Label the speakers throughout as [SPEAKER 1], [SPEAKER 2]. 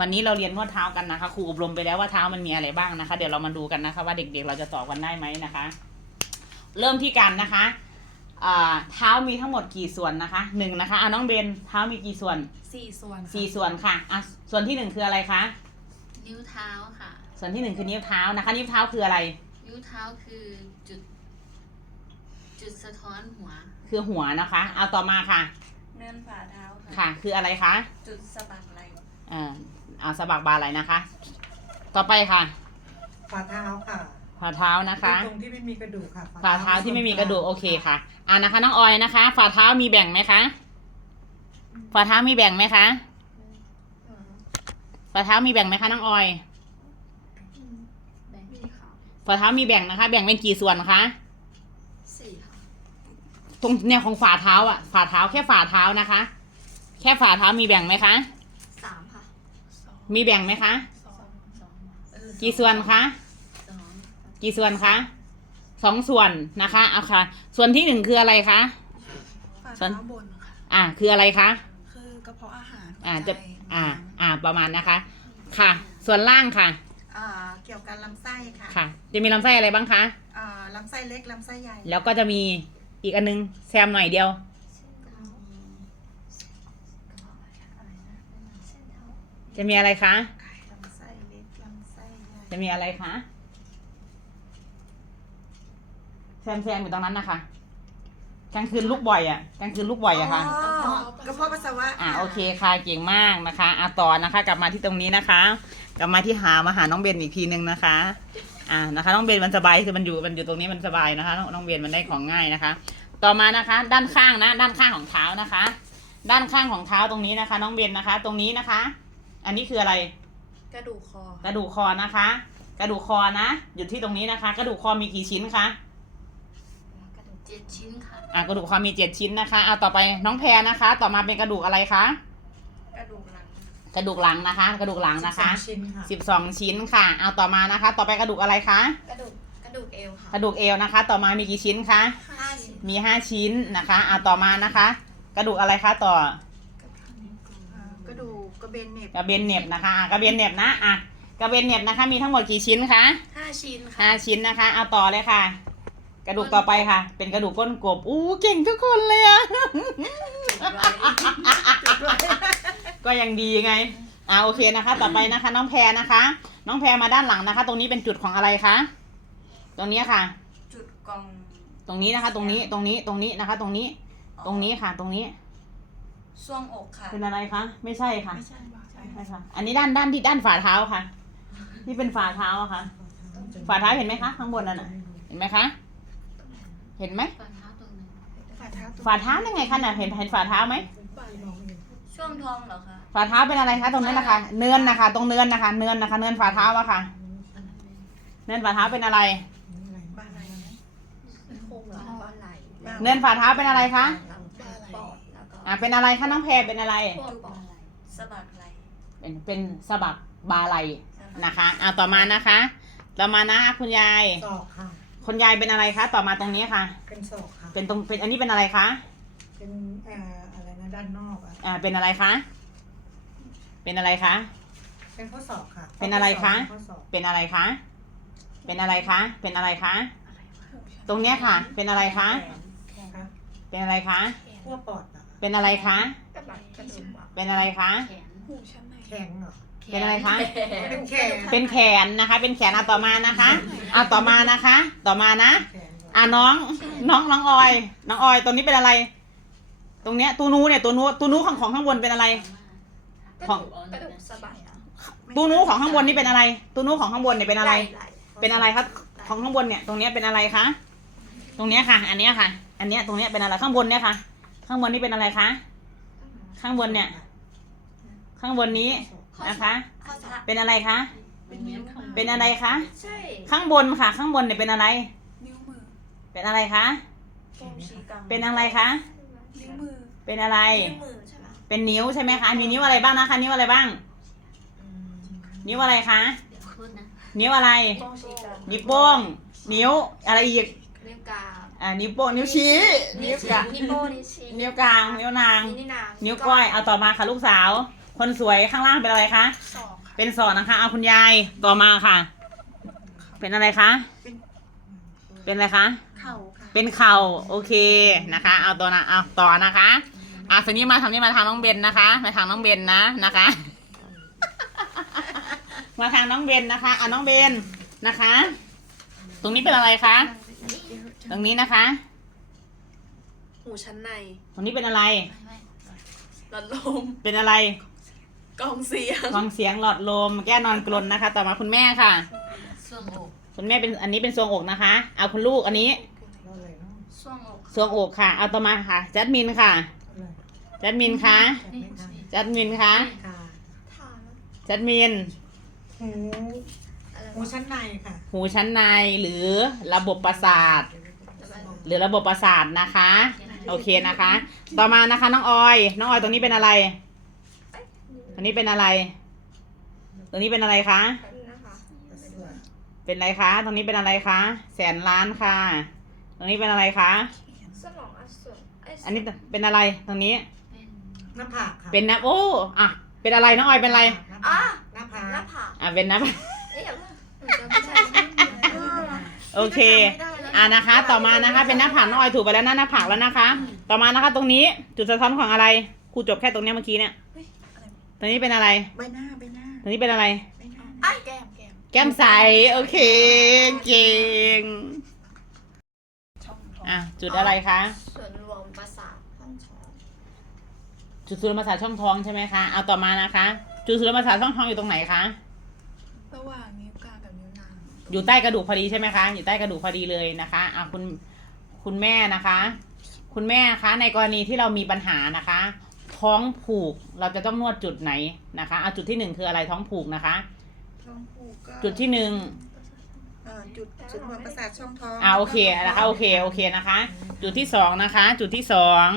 [SPEAKER 1] วันนี้เราเรียนนวดเท้ากันนะคะครูอบรมไปแล้วว่าเท้ามันมีอะไรบ้างนะคะ เดี๋ยวเรามาดูกันนะคะ ว่าเด็กๆเราจะตอบกันได้ไหมนะคะ เริ่มที่กันนะคะอ่าเท้ามีทั้งหมดกี่ส่วนนะคะหนึ่งนะคะอะน้องเบนเท้ามีกี่ส่วน
[SPEAKER 2] สี่ส่วนค่ะ
[SPEAKER 1] สี่ส่วนค่ะอะส่วนที่หนึ่งคืออะไรคะ
[SPEAKER 3] นิ้วเท้าค่ะ
[SPEAKER 1] ส่วนที่หนึ่งคือนิ้วเท้านะคะ นิ้วเท้าคืออะไร
[SPEAKER 3] นิ้วเท้าคือจุด จุดสะท้อนหัว
[SPEAKER 1] คือหัวนะคะ เอาต่อมาค่ะ
[SPEAKER 2] เนินฝ่าเท้าค่ะ
[SPEAKER 1] ค่ะ คืออะไรคะ
[SPEAKER 2] จุดสะบักไหล่
[SPEAKER 1] เอ่อเอาสะบักบาไหลนะคะ ต่อไปค่ะ
[SPEAKER 4] ฝ่าเท้าค่ะ
[SPEAKER 1] ฝ่าเท้านะคะ
[SPEAKER 4] ตรงที่ไม่มีกระดูกค่ะ
[SPEAKER 1] ฝ่าเท้าที่ไม่มีกระดูกโอเคค่ะ อ่านะคะน้องออยนะคะ ฝ่าเท้ามีแบ่งไหมคะฝ่าเท้ามีแบ่งไหมคะฝ่าเท้ามีแบ่งไหมคะน้องออย
[SPEAKER 3] แบ่งที่ขา
[SPEAKER 1] ฝ่าเท้ามีแบ่งนะคะ แบ่งเป็นกี่ส่วนคะ
[SPEAKER 3] สี่ค่ะ
[SPEAKER 1] ตรงแนวของฝ่าเท้าอะฝ่าเท้าแค่ฝ่าเท้านะคะ แค่ฝ่าเท้ามีแบ่งไหมคะ
[SPEAKER 3] สามค่ะ
[SPEAKER 1] มีแบ่งไหมคะ
[SPEAKER 3] สองสอง
[SPEAKER 1] กี่ส่วนคะ
[SPEAKER 3] สอง
[SPEAKER 1] กี่ส่วนคะสองส่วนนะคะ เอาค่ะ ส่วนที่หนึ่งคืออะไรคะ
[SPEAKER 2] ฝ่า
[SPEAKER 1] ส่วน
[SPEAKER 2] เท้าบนค่ะ
[SPEAKER 1] อ่า คืออะไรคะ
[SPEAKER 2] คือกระเพาะอาหาร
[SPEAKER 1] อ่า
[SPEAKER 2] หัว
[SPEAKER 1] จะ
[SPEAKER 2] ใจ
[SPEAKER 1] อ่า อ่า ประมาณนะคะ ค่ะ ส่วนล่างค่ะ
[SPEAKER 5] อ่า เกี่ยวกับลำไส้ค่ะ
[SPEAKER 1] ค่ะ จะมีลำไส้อะไรบ้างคะ
[SPEAKER 5] อ่า ลำไส้เล็ก ลำไส้ใหญ่
[SPEAKER 1] แล้วก็จะมีอีกอันนึงแซมหน่อยเดียว จะมีอะไรคะ
[SPEAKER 5] ลำไส้เล็กลำไส้ใหญ่
[SPEAKER 1] จะมีอะไรคะแซมแซมอยู่ตรงนั้นนะคะกลางคืนลุกบ่อยอะกลางคืนลุกบ่อยอะค่ะ
[SPEAKER 5] อ๋อกระเพาะปัสสาวะ
[SPEAKER 1] อ่าโอเคค่ะเก่งมากนะคะอะต่อนะคะ กลับมาที่ตรงนี้นะคะ กลับมาที่หามาหาน้องเบนอีกทีนึงนะคะ อ่านะคะ น้องเบนมันสบายคือมันอยู่มันอยู่ตรงนี้มันสบายนะคะ น้องน้องเบนมันได้ของง่ายนะคะ ต่อมานะคะ ด้านข้างนะ ด้านข้างของเท้านะคะ ด้านข้างของเท้าตรงนี้นะคะ น้องเบนนะคะ ตรงนี้นะคะ อันนี้คืออะไร
[SPEAKER 2] กระดูกคอ ก
[SPEAKER 1] ระดูกคอนะคะ กระดูกคอนะอยู่ที่ตรงนี้นะคะ กระดูกคอมีกี่ชิ้นคะ
[SPEAKER 3] กระดูกเจ็ดชิ้นค่ะ
[SPEAKER 1] อะกระดูกคอมีเจ็ดชิ้นนะคะเอาต่อไปน้องแพรนะคะ ต่อมาเป็นกระดูกอะไรคะ
[SPEAKER 2] กระดูกหลัง
[SPEAKER 1] กระดูกหลังนะคะ กระดูกหลังนะคะ
[SPEAKER 4] สิบสองชิ้นค่ะ
[SPEAKER 1] สิบสองชิ้นค่ะเอาต่อมานะคะ ต่อไปกระดูกอะไรคะ
[SPEAKER 2] กระดูกกระดูกเอวค่ะ
[SPEAKER 1] กระดูกเอวนะคะ ต่อมามีกี่ชิ้นคะ
[SPEAKER 2] ห้าชิ้น
[SPEAKER 1] มีห้าชิ้นนะคะเอาต่อมานะคะ กระดูกอะไรคะต่อ
[SPEAKER 5] อ่า กระดูกกระเบนเน็บ
[SPEAKER 1] กระเบนเหน็บนะคะอะกระเบนเหน็บนะอะกระเบนเหน็บนะคะ มีทั้งหมดกี่ชิ้นคะ
[SPEAKER 2] ห้าชิ้นค่ะ
[SPEAKER 1] ห้าชิ้นนะคะ เอาต่อเลยค่ะ กระดูกต่อไปค่ะ เป็นกระดูกก้นกบอู้เก่งทุกคนเลยอะก็ยังดีไงอ่าโอเคนะคะ ต่อไปนะคะ น้องแพรนะคะ น้องแพรมาด้านหลังนะคะ ตรงนี้เป็นจุดของอะไรคะตรงนี้ค่ะ
[SPEAKER 2] จุดกล่อง
[SPEAKER 1] ตรงนี้นะคะ ตรงนี้ตรงนี้ตรงนี้นะคะ ตรงนี้ ตรงนี้ค่ะ ตรงนี้
[SPEAKER 2] ช่วงอกค่ะ
[SPEAKER 1] เป็นอะไรคะ ไม่ใช่ค่ะ
[SPEAKER 2] ไม่ใช่ใช่
[SPEAKER 1] ไม่ค่ะ อันนี้ด้านด้านที่ด้านฝ่าเท้าค่ะ ที่เป็นฝ่าเท้าอะค่ะ ฝ่าเท้าเห็นไหมคะ ข้างบนนั่นน่ะ เห็นไหมคะ เห็นไหม
[SPEAKER 3] ฝ่าเท้าตรงไหน
[SPEAKER 2] ฝ่าเท้าตรง
[SPEAKER 1] ฝ่าเท้ายังไงคะน่ะ เห็นเห็นฝ่าเท้าไหม
[SPEAKER 2] ช่วงท้องเหรอคะ
[SPEAKER 1] ฝ่าเท้าเป็นอะไรคะตรงนั้นนะคะ เนินนะคะ ตรงเนินนะคะ เนินนะคะ เนินฝ่าเท้าอะค่ะ เนินฝ่าเท้าเป็นอะไร
[SPEAKER 2] บ้าไหล
[SPEAKER 3] โค้งหลังบ้าไหล
[SPEAKER 1] เนินฝ่าเท้าเป็นอะไรคะ
[SPEAKER 2] บ้
[SPEAKER 1] อ่าเป็นอะไรคะน้องแพรเป็นอะไร
[SPEAKER 3] พวกปอดไหล
[SPEAKER 2] สะบักไหล
[SPEAKER 1] เป็นเป็นสะบักบาไหลนะคะเอาต่อมานะคะ ต่อมานะคุณยาย
[SPEAKER 4] ศอกค่ะ
[SPEAKER 1] คุณยายเป็นอะไรคะต่อมาตรงนี้ค่ะ
[SPEAKER 4] เป็นศอกค่ะ
[SPEAKER 1] เป็นตรงเป็นอันนี้เป็นอะไรคะ
[SPEAKER 4] เป็นเอ่ออะไรนะด้านนอกอะ
[SPEAKER 1] อ่าเป็นอะไรคะเป็นอะไรคะ
[SPEAKER 4] เป็นข้อศอกค่ะ
[SPEAKER 1] เป็นอะไรคะ
[SPEAKER 4] ข้อศอก
[SPEAKER 1] เป็นอะไรคะ เป็นอะไรคะ เป็นอะไรคะ ตรงเนี้ยค่ะ เป็นอะไรคะ
[SPEAKER 4] ค่ะ
[SPEAKER 1] เป็นอะไรคะ
[SPEAKER 4] ขั้วปอดอะ
[SPEAKER 1] เป็นอะไรคะ
[SPEAKER 2] กระบักกระดูก
[SPEAKER 1] เป็นอะไรคะ
[SPEAKER 3] แขน
[SPEAKER 2] หูชั้นใน
[SPEAKER 4] แข็งเหรอ
[SPEAKER 1] เป็นอะไรคะ
[SPEAKER 4] เป็นแขน
[SPEAKER 1] เป็นแขนนะคะ เป็นแขนเอาต่อมานะคะเอาต่อมานะคะ ต่อมานะ
[SPEAKER 4] แขนเหรอ
[SPEAKER 1] อะน้อง น้องน้องออย น้องออยตรงนี้เป็นอะไร ตรงเนี้ยตูนูเนี่ยตัวนูตูนูของของข้างบนเป็นอะไรของ
[SPEAKER 2] กระดูกสะบักอะ
[SPEAKER 1] ตูนูของข้างบนนี่เป็นอะไรตูนูของข้างบนเนี่ยเป็นอะไรเป็นอะไรครับของข้างบนเนี่ย ตรงเนี้ยเป็นอะไรคะ ตรงเนี้ยค่ะ อันเนี้ยค่ะ อันเนี้ยตรงเนี้ยเป็นอะไรข้างบนเนี่ยค่ะ ข้างบนนี่เป็นอะไรคะ ข้างบนเนี่ย ข้างบนนี้นะคะ
[SPEAKER 2] ข้อศอก
[SPEAKER 1] เป็นอะไรคะ
[SPEAKER 3] เป็นเงี้ยข้างบ
[SPEAKER 1] เป็นอะไรคะ
[SPEAKER 2] ใช่
[SPEAKER 1] ข้างบนค่ะ ข้างบนเนี่ยเป็นอะไร
[SPEAKER 2] นิ้วมือ
[SPEAKER 1] เป็นอะไรคะ
[SPEAKER 2] โป้งชี้กลาง
[SPEAKER 1] เป็นอะไรคะ
[SPEAKER 2] นิ้วมือ
[SPEAKER 1] เป็นอะไร
[SPEAKER 2] นิ้วมือใช่ไหม
[SPEAKER 1] เป็นนิ้วใช่ไหมคะ มีนิ้วอะไรบ้างนะคะ นิ้วอะไรบ้าง นิ้วอะไรคะ
[SPEAKER 3] เดี๋ยวพูดนะ
[SPEAKER 1] นิ้วอะไร
[SPEAKER 2] โป้งชี้กลาง
[SPEAKER 1] นิ้วโป้ง นิ้วอะไรอีก
[SPEAKER 3] เรียกกาบ
[SPEAKER 1] อ่านิ้วโป้งนิ้วชี้ นิ้วกลาง
[SPEAKER 3] นิ้วโป้นิ้วชี้
[SPEAKER 1] นิ้วกลาง นิ้วนาง
[SPEAKER 2] นี่นาง
[SPEAKER 1] นิ้วก้อย เอาต่อมาค่ะลูกสาว คนสวยข้างล่างเป็นอะไรคะ
[SPEAKER 2] สองค่ะ
[SPEAKER 1] เป็นสอนนะคะ เอาคุณยาย ต่อมาค่ะ เป็นอะไรคะ
[SPEAKER 5] เป็น
[SPEAKER 1] เป็นอะไรคะ
[SPEAKER 5] เข่าค่ะ
[SPEAKER 1] เป็นเข่า โอเคนะคะ เอาตัวนะ เอาต่อนะคะ อะทีนี้มาทางนี้มาทางน้องเบนนะคะ มาทางน้องเบนนะนะคะ มาทางน้องเบนนะคะ อะน้องเบนนะคะ ตรงนี้เป็นอะไรคะ ตรงนี้นะคะ
[SPEAKER 2] หูชั้นใน
[SPEAKER 1] ตรงนี้เป็นอะไร
[SPEAKER 2] หลอดลม
[SPEAKER 1] เป็นอะไร
[SPEAKER 2] กล่องเสียง
[SPEAKER 1] ฟังเสียงหลอดลม แก้นอนกลนนะคะ ต่อมาคุณแม่ค่ะ
[SPEAKER 3] ส่วงอก
[SPEAKER 1] คุณแม่เป็นอันนี้เป็นทรวงอกนะคะ เอาคุณลูกอันนี้
[SPEAKER 4] อะไรเนาะ
[SPEAKER 3] ส่วงอก
[SPEAKER 1] ทรวงอกค่ะ เอาต่อมาค่ะ จัดมินค่ะ
[SPEAKER 4] อะไร
[SPEAKER 1] จัดมินคะ
[SPEAKER 4] แบบไม่ทัน
[SPEAKER 1] จัดมินคะ
[SPEAKER 4] ค่ะ
[SPEAKER 2] ฐาน
[SPEAKER 1] จัดมิน
[SPEAKER 4] หู
[SPEAKER 2] อะไร
[SPEAKER 4] หูชั้นในค่ะ
[SPEAKER 1] หูชั้นในหรือระบบประสาท หรือระบบประสาทนะคะ โอเคนะคะ ต่อมานะคะน้องออย น้องออยตรงนี้เป็นอะไรตรงนี้เป็นอะไร ตรงนี้เป็นอะไรคะ
[SPEAKER 2] นะคะ
[SPEAKER 1] เป็นอะไรคะ ตรงนี้เป็นอะไรคะ แสนล้านค่ะ ตรงนี้เป็นอะไรคะ
[SPEAKER 2] สมองอักเสบไอั
[SPEAKER 1] นนี้เป็นอะไรตรงนี้
[SPEAKER 3] เป็น
[SPEAKER 4] หน้าผากค่ะ
[SPEAKER 1] เป็นนะโอ้อะเป็นอะไรน้องออยเป็นอะไร
[SPEAKER 2] อะ
[SPEAKER 4] หน้าผาก
[SPEAKER 2] หน้าผาก
[SPEAKER 1] อะเป็นนะ
[SPEAKER 2] เอ๊ะอย่าเพิ่งหนูจะไม่ใช่
[SPEAKER 1] โอเค อ่านะคะ ต่อมานะคะ เป็นหน้าผากน้องออยถูกไปแล้วนะหน้าผากแล้วนะคะ ต่อมานะคะ ตรงนี้จุดสะท้อนของอะไรครูจบแค่ตรงเนี้ยเมื่อกี้เนี่ยตรงนี้เป็นอะไร
[SPEAKER 5] ใบหน้าใบหน้า
[SPEAKER 1] ตรงนี้เป็นอะไร
[SPEAKER 5] ใบหน้า
[SPEAKER 2] อะแก้มแก้ม
[SPEAKER 1] แก้มใส โอเค เก่ง
[SPEAKER 2] ช่องท้อง
[SPEAKER 1] อะ จุดอะไรคะ
[SPEAKER 2] ส่วนรวมประสาทห้องท้อง
[SPEAKER 1] จุดสุรประสาทช่องท้องใช่ไหมคะ เอาต่อมานะคะ จุดสุรประสาทช่องท้องอยู่ตรงไหนคะ
[SPEAKER 2] ระหว่างนิ้วกลางกับนิ้วนาง
[SPEAKER 1] อยู่ใต้กระดูกพอดีใช่ไหมคะ อยู่ใต้กระดูกพอดีเลยนะคะอะคุณคุณแม่นะคะ คุณแม่คะ ในกรณีที่เรามีปัญหานะคะ ท้องผูกเราจะต้องนวดจุดไหนนะคะเอาจุดที่หนึ่งคืออะไรท้องผูกนะคะ
[SPEAKER 5] ท้องผูกก็
[SPEAKER 1] จุดที่หนึ่ง
[SPEAKER 5] เอ่อจุดจุดรวมประสาทช่องท้อง
[SPEAKER 1] อ่าโอเคนะคะโอเคโอเคนะคะ จุดที่สองนะคะ จุดที่สอง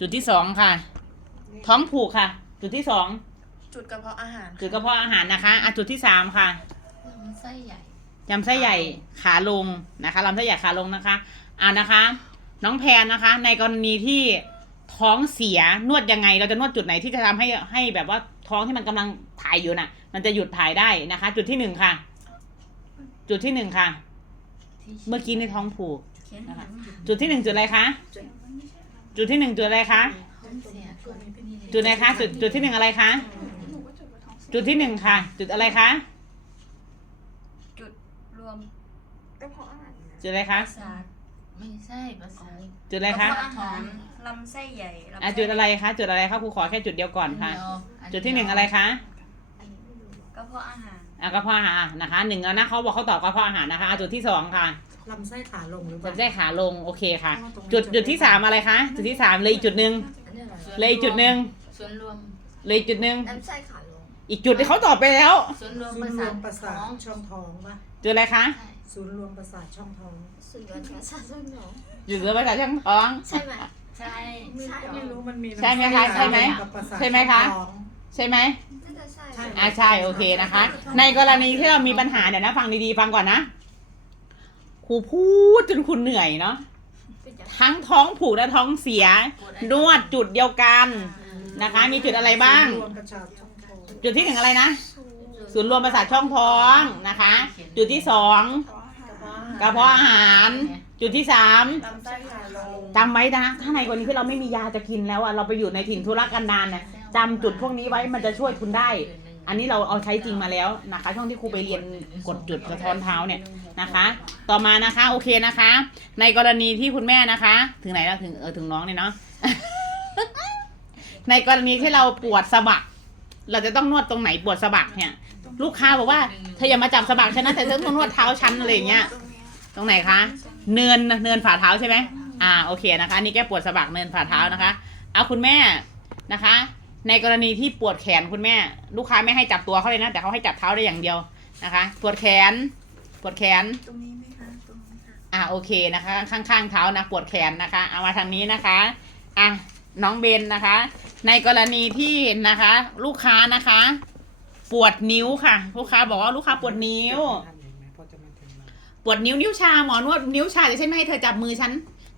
[SPEAKER 1] จุดที่สองค่ะ ท้องผูกค่ะ จุดที่สอง
[SPEAKER 2] จุดกระเพาะอาหาร
[SPEAKER 1] จุดกระเพาะอาหารนะคะอะจุดที่สามค่ะ
[SPEAKER 3] ลำไส้ใหญ่
[SPEAKER 1] ลำไส้ใหญ่ขาลงนะคะลำไส้ใหญ่ขาลงนะคะอ่านะคะ น้องแพนนะคะ ในกรณีที่ท้องเสียนวดยังไง เราจะนวดจุดไหนที่จะทำให้ให้แบบว่าท้องที่มันกำลังถ่ายอยู่น่ะ มันจะหยุดถ่ายได้นะคะ จุดที่หนึ่งค่ะ จุดที่หนึ่งค่ะ
[SPEAKER 3] ที่
[SPEAKER 1] เมื่อกี้ในท้องผูก
[SPEAKER 3] เขียน
[SPEAKER 1] นะคะ
[SPEAKER 3] หาง
[SPEAKER 1] จุดที่หนึ่งจุดอะไรคะจุดที่หนึ่งจุดอะไรคะ
[SPEAKER 3] ท้องเสียก่อนนี่เลย
[SPEAKER 1] จุดไหนคะจุดจุดที่หนึ่งอะไรคะ จุดที่หนึ่งค่ะ จุดอะไรคะ
[SPEAKER 2] จุดรวมกระเพาะอาหาร
[SPEAKER 1] จุดอะไรคะ
[SPEAKER 3] ประสาทไม่ใช่ประสาท
[SPEAKER 1] จุดอะไรคะ
[SPEAKER 2] กเพาอาหารลำไส้ใหญ่ลำ
[SPEAKER 1] อะ
[SPEAKER 2] ไส้
[SPEAKER 1] จุดอะไรคะจุดอะไรคะครูขอแค่จุดเดียวก่อนค่ะ
[SPEAKER 3] เยว
[SPEAKER 1] จุดที่หนึ่งอะไรคะ
[SPEAKER 2] กระเพาะอาหาร
[SPEAKER 1] อะกระเพาะอาหารนะคะหนึ่งแล้วนะเขาบอกเขาตอบกระเพาะอาหารนะคะอะจุดที่สองค่ะ
[SPEAKER 4] ลำไส้ขาลงหรือเป
[SPEAKER 1] จุ
[SPEAKER 4] ล่า
[SPEAKER 1] ดได้ขาลงโอเคค่ะจุดจุดที่สามอะไรคะจุดที่สามเลยอีกจุดหนึ่ง
[SPEAKER 3] อันนี้หรอ
[SPEAKER 1] เลยอีกจุดหนึ่ง
[SPEAKER 3] ส่วนรวม
[SPEAKER 1] เลยอีกจุดหนึ่ง
[SPEAKER 2] ลำไส้ขาลง
[SPEAKER 1] อีกจุดที่เขาตอบไปแล้ว
[SPEAKER 3] ส่วนรวม
[SPEAKER 4] ศู
[SPEAKER 3] ป
[SPEAKER 4] น
[SPEAKER 3] ระ
[SPEAKER 4] ย์ร
[SPEAKER 3] สาวท
[SPEAKER 4] มประสา
[SPEAKER 3] ท้
[SPEAKER 4] ท
[SPEAKER 3] อง
[SPEAKER 4] ช่องท้องปะ
[SPEAKER 1] จุดอะไรคะ
[SPEAKER 3] ใช่
[SPEAKER 4] ศูนย์รวมประสาทช่องท้อง
[SPEAKER 2] ส่วนรวมประสาทช่องท้อง
[SPEAKER 1] จุดสุรประสาทช่องท้อง
[SPEAKER 2] ใช่ไหม
[SPEAKER 3] ใช่
[SPEAKER 2] ใช่
[SPEAKER 4] ไม่รู้มันมี
[SPEAKER 1] ใช่ไหมคะใช่ไหม
[SPEAKER 4] กับประสาท
[SPEAKER 1] ใช่ไหมคะ
[SPEAKER 4] ช่องท้อง
[SPEAKER 1] ใช่ไหม
[SPEAKER 2] น่าจะใช่
[SPEAKER 4] ใช่
[SPEAKER 1] อ่าใช่โอเคนะคะ ในกรณีที่เรามีปัญหาเดี๋ยวนะฟังดีๆฟังก่อนนะครูพูดจนคุณเหนื่อยเนาะ
[SPEAKER 2] เป็นอย่าง
[SPEAKER 1] ทั้งท้องผูกและท้องเสีย นวดจุดเดียวกันนะคะ มีจุดอะไรบ้าง
[SPEAKER 4] ศูนย์รวมประสาทช่องท้อง
[SPEAKER 1] จุดที่หนึ่งอะไรนะ ศูนย์รวมประสาทช่องท้องนะคะ จุดที่สองกระเพาะอาหาร จุดที่สาม
[SPEAKER 2] ลำไส้ขาลง
[SPEAKER 1] จำไว้นะถ้าในกรณีที่เราไม่มียาจะกินแล้วอะเราไปอยู่ในถิ่นทุรกันดารเนี่ยจำจุดพวกนี้ไว้มันจะช่วยคุณได้ อันนี้เราเอาใช้จริงมาแล้วนะคะ ช่วงที่ครูไปเรียนกดจุดสะท้อนเท้าเนี่ยนะคะ ต่อมานะคะโอเคนะคะ ในกรณีที่คุณแม่นะคะ ถึงไหนแล้วถึงเออถึงน้องเนี่ยเนาะในกรณีที่เราปวดสะบัก เราจะต้องนวดตรงไหนปวดสะบักเนี่ย ลูกค้าบอกว่าเธออย่ามาจับสะบักฉันนะแต่เธอต้องนวดเท้าฉันอะไรอย่างเงี้ย ตรงไหนคะ เนินเนินฝ่าเท้าใช่ไหมอ่าโอเคนะคะอันนี่แก้ปวดสะบักเนินฝ่าเท้านะคะเอาคุณแม่นะคะ ในกรณีที่ปวดแขนคุณแม่ ลูกค้าไม่ให้จับตัวเขาเลยนะแต่เขาให้จับเท้าได้อย่างเดียวนะคะ ปวดแขน ปวดแขน
[SPEAKER 5] ตรงนี้ไหมคะตรงนี้ค่ะ
[SPEAKER 1] อ่าโอเคนะคะ ข้างๆเท้านะปวดแขนนะคะ เอามาทางนี้นะคะอะน้องเบนนะคะ ในกรณีที่นะคะ ลูกค้านะคะ ปวดนิ้วค่ะ ลูกค้าบอกว่าลูกค้าปวดนิ้ว
[SPEAKER 4] ทันเห็นไหมพอจะมาถึงแล้ว
[SPEAKER 1] ปวดนิ้วนิ้วชาหมอนวดนิ้วชาแต่ฉันไม่ให้เธอจับมือฉัน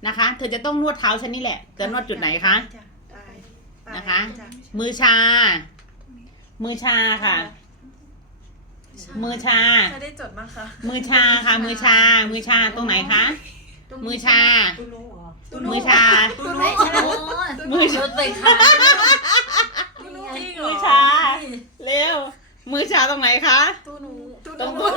[SPEAKER 1] นะคะ เธอจะต้องนวดเท้าฉันนี่แหละจะนวดจุดไหนคะ
[SPEAKER 5] จ้ปลายป
[SPEAKER 1] นะคะ
[SPEAKER 5] จ้
[SPEAKER 1] มือชา มือชาค่ะ มือชา
[SPEAKER 2] ใครได้จดบ้างคะ
[SPEAKER 1] มือชาค่ะ มือชา มือชาตรงไหนคะ มือชา
[SPEAKER 4] ตุ้รู้เหรอ
[SPEAKER 1] มือชา
[SPEAKER 3] โอ้ย
[SPEAKER 1] มือ
[SPEAKER 3] ชุดไปค่ะ
[SPEAKER 1] มือชา เร็ว มือชาตรงไหนคะ
[SPEAKER 2] ตู้หนู
[SPEAKER 1] ตรงนู้น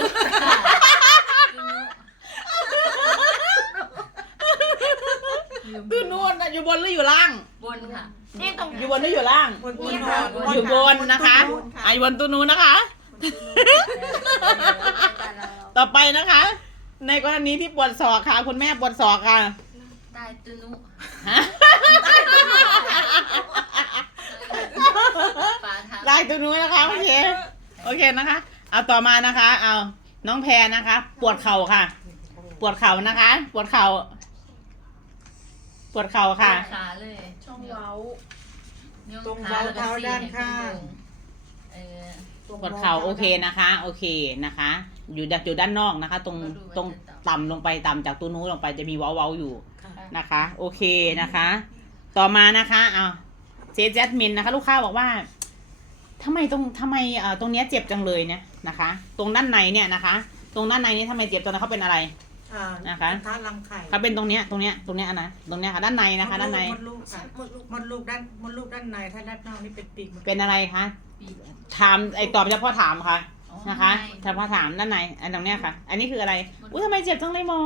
[SPEAKER 1] คือนู่นน่ะอยู่บนหรืออยู่ล่าง
[SPEAKER 3] บนค่ะ
[SPEAKER 2] นี่ตรง
[SPEAKER 1] อยู่บนหรืออยู่ล่าง
[SPEAKER 4] บนบน
[SPEAKER 2] นี่
[SPEAKER 4] น
[SPEAKER 2] ค่ะ
[SPEAKER 4] อน
[SPEAKER 1] อยู่บนนะคะอะอยู่บนตัวนู้นนะคะ ต่อไปนะคะ ในกรณีที่ปวดศอกค่ะ คุณแม่ปวดศอกค่ะ
[SPEAKER 3] ใต้ตุนุ
[SPEAKER 1] ฮะ
[SPEAKER 3] ปลาทับ
[SPEAKER 1] ได้ตัวนู้นนะคะโอเคโอเคนะคะ เอาต่อมานะคะ เอาน้องแพรนะคะ ปวดเข่าค่ะ ปวดเข่านะคะ ปวดเข่า ปวดเข่าค่ะ
[SPEAKER 3] ขาเลย
[SPEAKER 2] ช่องเว้า
[SPEAKER 3] นิ้ว
[SPEAKER 4] ตรง
[SPEAKER 3] ขา
[SPEAKER 4] เว้า
[SPEAKER 3] แล้วก็
[SPEAKER 4] เท้า
[SPEAKER 3] สี่
[SPEAKER 4] ด้านข้าง
[SPEAKER 3] เออ
[SPEAKER 1] ปวดเข่าโอเคนะคะ โอเคนะคะ อยู่ดักอยู่ด้านนอกนะคะ ตรงตรงต่ำลงไปต่ำจากตัวนู้นลงไปจะมีเว้าเว้าๆอยู่
[SPEAKER 4] ค่ะ
[SPEAKER 1] นะคะ โอเคนะคะ ต่อมานะคะเอาเจแจดมินนะคะ ลูกค้าบอกว่าทำไมตรงทำไมเอ่อตรงเนี้ยเจ็บจังเลยเนี่ยนะคะ ตรงด้านในเนี่ยนะคะ ตรงด้านในนี้ทำไมเจ็บตรงนั้นเขาเป็นอะไร
[SPEAKER 4] อ่า
[SPEAKER 1] นะคะ
[SPEAKER 4] ท้ารังไข่
[SPEAKER 1] เขาเป็นตรงเนี้ยตรงเนี้ยตรงเนี้ยนะตรงเนี้ยค่ะด้านในนะคะ ด้านใน
[SPEAKER 4] มดลูกค่ะมดลูกด้านมดลูกด้านในถ้าด้านนอกนี่เป็นปีกหมด
[SPEAKER 1] เป็นอะไรคะ
[SPEAKER 3] ปีก
[SPEAKER 1] ถามไอตอบเฉพาะถามค่ะ
[SPEAKER 3] อ๋อ
[SPEAKER 1] นะคะ
[SPEAKER 3] ไม่
[SPEAKER 1] เฉพาะถามด้านในอันตรงเนี้ยค่ะ อันนี้คืออะไรอุ้ยทำไมเจ็บจังเลยหมอ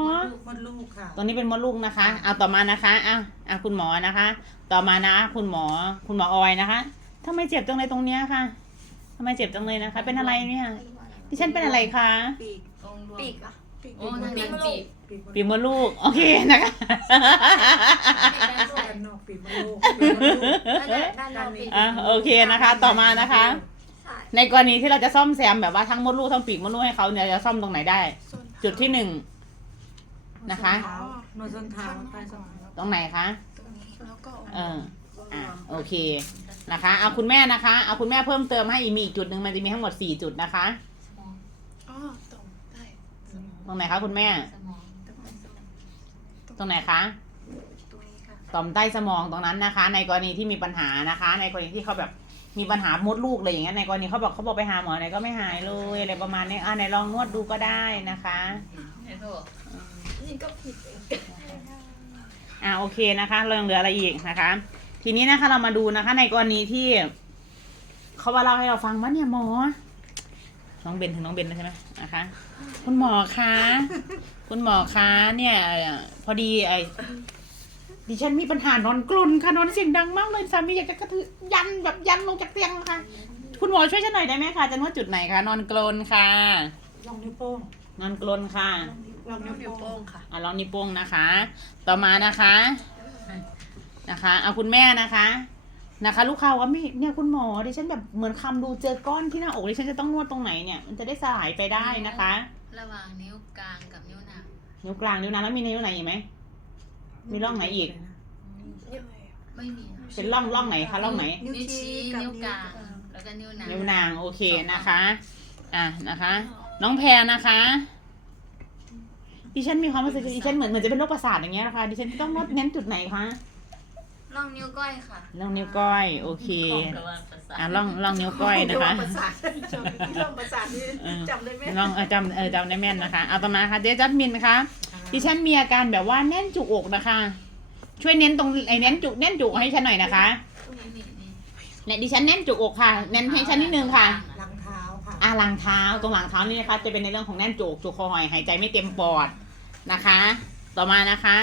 [SPEAKER 4] มดลูกค่ะ
[SPEAKER 1] ตรงนี้เป็นมดลูกนะคะ เอาต่อมานะคะอะอะคุณหมอนะคะ ต่อมานะ คุณหมอ คุณหมอออยนะคะทำไมเจ็บจังเลยตรงเนี้ยค่ะทำไมเจ็บจังเลยนะคะ เป็นอะไรเนี่ยดิฉันเป็นอะไรคะ
[SPEAKER 5] ปีก
[SPEAKER 3] องค์รวม
[SPEAKER 2] ปีกอะ
[SPEAKER 5] ปีก
[SPEAKER 3] โอ้นั่นเป็นปีก
[SPEAKER 4] ปีกมด
[SPEAKER 1] ปีมดลูก โอเคนะคะ
[SPEAKER 4] ด้านนอกปีกมดลูกปีกมดลูก
[SPEAKER 2] ด้านนอกปีก
[SPEAKER 1] อะโอเคนะคะ ต่อมานะคะ
[SPEAKER 2] ใช่
[SPEAKER 1] ในกรณีที่เราจะซ่อมแซมแบบว่าทั้งมดลูกทั้งปีกมดลูกให้เขาเนี่ยจะซ่อมตรงไหนได้จุดที่หนึ่งนะคะ
[SPEAKER 4] นวดส้นเท้าใต้ส้นเท้า
[SPEAKER 1] ตรงไหนคะ
[SPEAKER 5] ตรงนี้แล้วก็
[SPEAKER 1] เออ อะโอเคนะคะ เอาคุณแม่นะคะ เอาคุณแม่เพิ่มเติมให้อีกมีอีกจุดหนึ่งมันจะมีทั้งหมดสี่จุดนะคะ
[SPEAKER 3] สมอง
[SPEAKER 5] อ๋อตรงได้สมอง
[SPEAKER 1] ตรงไหนคะคุณแม่
[SPEAKER 3] สมอง
[SPEAKER 5] ตรงไหนสมอง
[SPEAKER 1] ตรงไหนคะ
[SPEAKER 5] ตรงนี้ค่ะ
[SPEAKER 1] ต่อมใต้สมองตรงนั้นนะคะ ในกรณีที่มีปัญหานะคะ ในกรณีที่เขาแบบ มีปัญหามดลูกอะไรอย่างเงี้ยในกรณีเขาบอกเขาบอกไปหาหมอไหนก็ไม่หายเลยอะไรประมาณนี้อ่าไหนลองนวดดูก็ได้นะคะ
[SPEAKER 3] ไอ้โถ
[SPEAKER 2] นี่ก็ผิดเอง
[SPEAKER 1] อ่าโอเคนะคะเรายังเหลืออะไรอีกนะคะ ทีนี้นะคะเรามาดูนะคะ ในกรณีที่เขาว่าเล่าให้เราฟังว่าเนี่ยหมอน้องเบนถึงน้องเบนแล้วใช่ไหมนะคะ คุณหมอคะ คุณหมอคะเนี่ยเอ่อพอดีไอ ดิฉันมีปัญหานอนกลนค่ะนอนเสียงดังมากเลยสามีอยากจะกระทืบยันแบบยันลงจากเตียงค่ะ คุณหมอช่วยฉันหน่อยได้ไหมคะจะนวดจุดไหนคะนอนกลนค่ะ
[SPEAKER 4] ลองนิ้วโป้ง
[SPEAKER 1] นอนกลนค่ะ
[SPEAKER 4] ลองนิ้วโป้ง
[SPEAKER 5] ค่ะ
[SPEAKER 1] อะลองนิ้วโป้งนะคะ ต่อมานะคะนะคะเอาคุณแม่นะคะนะคะ ลูกค้าว่าไม่เนี่ยคุณหมอดิฉันแบบเหมือนคำดูเจอก้อนที่หน้าอกดิฉันจะต้องนวดตรงไหนเนี่ยมันจะได้สลายไปได้นะคะ
[SPEAKER 3] ระหว่างนิ้วกลางกับนิ้วนาง
[SPEAKER 1] นิ้วกลางนิ้วนางแล้วมีนิ้วไหนอีกไหม มีร่องไหนอีก
[SPEAKER 3] ไม่มีค่ะ
[SPEAKER 1] เป็นร่องร่องไหนคะร่องไหน
[SPEAKER 3] นิ้วชี้นิ้วกลางแล้วก็นิ้วนาง
[SPEAKER 1] นิ้วนางโอเคนะคะ อะนะคะ น้องแพรนะคะดิฉันมีความรู้สึกดิฉันเหมือนเหมือนจะเป็นโรคประสาทอย่างเงี้ยนะคะดิฉันต้องนวดเน้นจุดไหนคะ
[SPEAKER 2] ลองนิ้วก้อยค่ะ
[SPEAKER 1] ร่องนิ้วก้อย โอเค
[SPEAKER 3] ระหว่างประสาท
[SPEAKER 1] อะร่องร่องนิ้วก้อยนะคะ
[SPEAKER 5] ประสาทจำที่ร่องประสาทนี่
[SPEAKER 1] เออ
[SPEAKER 5] จำได้ไหม
[SPEAKER 1] ลองเออจำเออจำได้แม่นนะคะเอาต่อมาค่ะเจ๊จัดมินคะ ดิฉันมีอาการแบบว่าแน่นจุกอกนะคะ ช่วยเน้นตรงไอ้เน้นจุกแน่นจุกให้ฉันหน่อยนะคะ
[SPEAKER 3] นี่นี่นี่
[SPEAKER 1] เนี่ยดิฉันแน่นจุกอกค่ะเน้นให้ฉันนิดนึงค่ะ
[SPEAKER 4] หลังเท้าค่ะ
[SPEAKER 1] อ่าหลังเท้าตรงหลังเท้านี่นะคะ จะเป็นในเรื่องของแน่นจุกจุกคอหอยหายใจไม่เต็มปอดนะคะ ต่อมานะคะ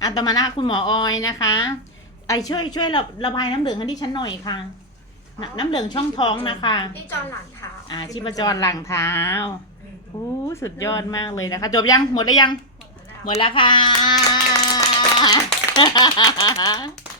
[SPEAKER 1] อะต่อมานะคะคุณหมอออยนะคะไอช่วยช่วยระระบายน้ำเหลืองให้ดิฉันหน่อยค่ะนน้ำเหลืองช่องท้องนะคะ
[SPEAKER 2] นี่จอหลังเท้า
[SPEAKER 1] อ่าชีพจรหลังเท้า โอ้สุดยอดมากเลยนะคะ จบยังหมดแล้วยัง
[SPEAKER 2] หมดแล้ว
[SPEAKER 1] หมดแล้วค่ะ